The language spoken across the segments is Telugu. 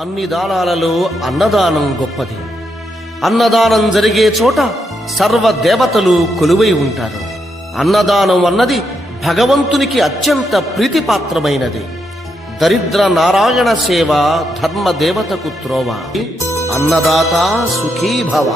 అన్ని దానాలలో అన్నదానం గొప్పది. అన్నదానం జరిగే చోట సర్వ దేవతలు కొలువై ఉంటారు. అన్నదానం అన్నది భగవంతునికి అత్యంత ప్రీతిపాత్రమైనది. దరిద్ర నారాయణ సేవ ధర్మదేవతకు త్రోవ. అన్నదాత సుఖీ భవ.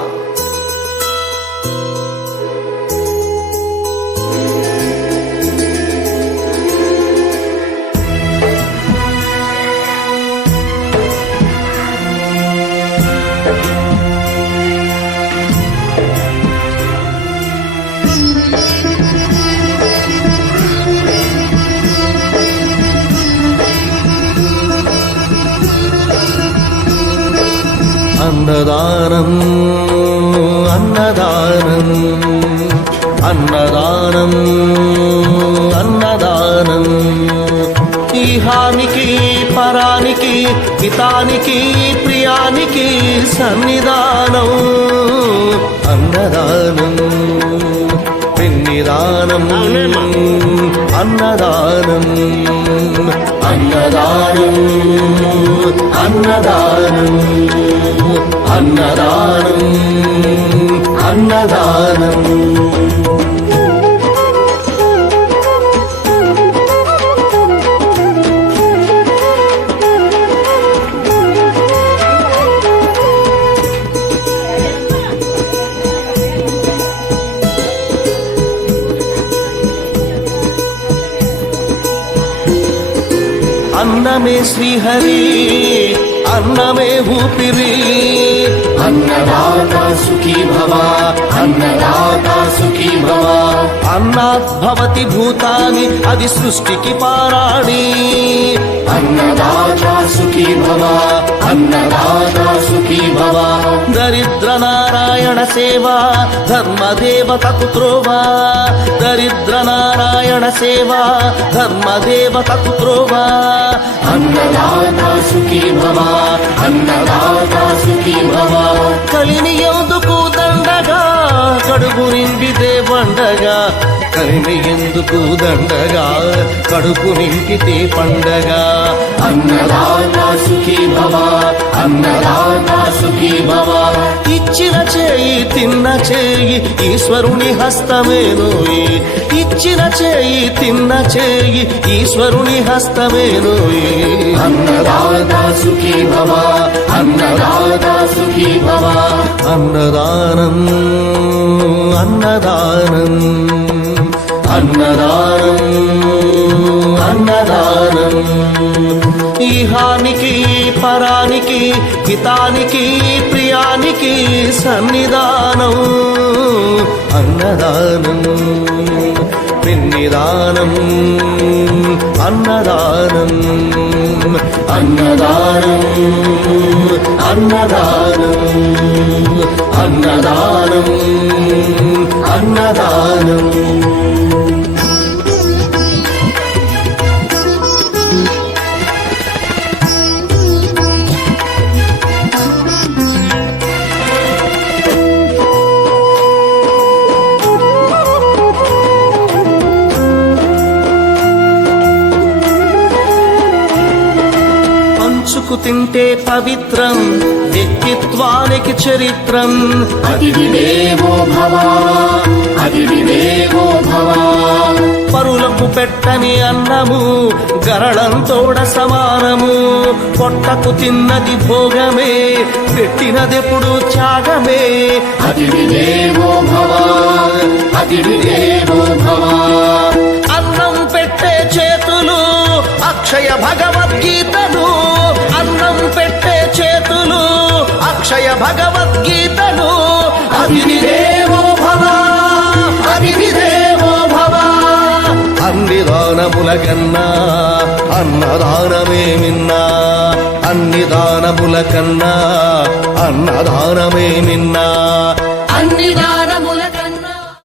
అన్నదానం అన్నదానం అన్నదానం అన్నదానం ఈహానికి పరానికి హితానికి ప్రియానికి సన్నిధానం. అన్నదానం పిన్నిదానం అన్నదానం అన్నదానం అన్నదానం అన్నదానం అన్నదానం. అన్నమే శ్రీహరి అన్నమే ఊపిరి. అన్నదాత సుఖీ భవ అన్నదాత సుఖీ భవ. అన్నాత్ భవతి భూతాని అది సృష్టికి పారాణి. అన్నదాత సుఖీ భవ అన్నదాత సుఖీ భవ. దరిద్ర నారాయణ సేవ ధర్మదేవతకు త్రోవ. దరిద్ర నారాయణ సేవ ధర్మదేవతకు త్రోవ. అన్నదాత సుఖీ భవ అన్నదాత సుఖీ భవ. కలిని ఎందుకు దండగా కడుపు నిండితే పండగా. కలిని ఎందుకు దండగా కడుపు నిండితే పండగ. అన్నదాత సుఖీ భవ అన్నదాత సుఖీ భవ. ఇచ్చిన చేయి తిన్న చేయి ఈశ్వరుని హస్తమేనోయి. ఇచ్చిన చేయి తిన్న చేయి ఈశ్వరుని హస్తమేనోయి. అన్నదాత సుఖీ భవ అన్నదాత సుఖీ భవ. అన్నదానం అన్నదానం అన్నదానం అన్నదానం ఈహానికి పరానికి హితానికి ప్రియానికి సన్నిధానం. అన్నదానం పిన్నిదానం అన్నదానం అన్నదానం అన్నదానం అన్నదానం అన్నదానం. తింటే పవిత్రం వ్యక్తిత్వానికి చరిత్రం. అతిథి దేవో భవ అతిథి దేవో భవ. పరులకు పెట్టని అన్నము గరళంతోడ సమానము. పొట్టకు తిన్నది భోగమే పెట్టినదెప్పుడు త్యాగమే. అతిథి దేవో భవ అతిథి దేవో భవ. అన్నం పెట్టే చేతులు అక్షయ భగవద్గీతలు. అన్నం పెట్టే చేతులు అక్షయ భగవద్గీతలు. అతిథి దేవో భవ అతిథి దేవో భవ. అన్ని దానముల కన్నా అన్నదానమే మిన్నా. అన్ని దానముల కన్నా అన్నదానమే మిన్నా. అన్ని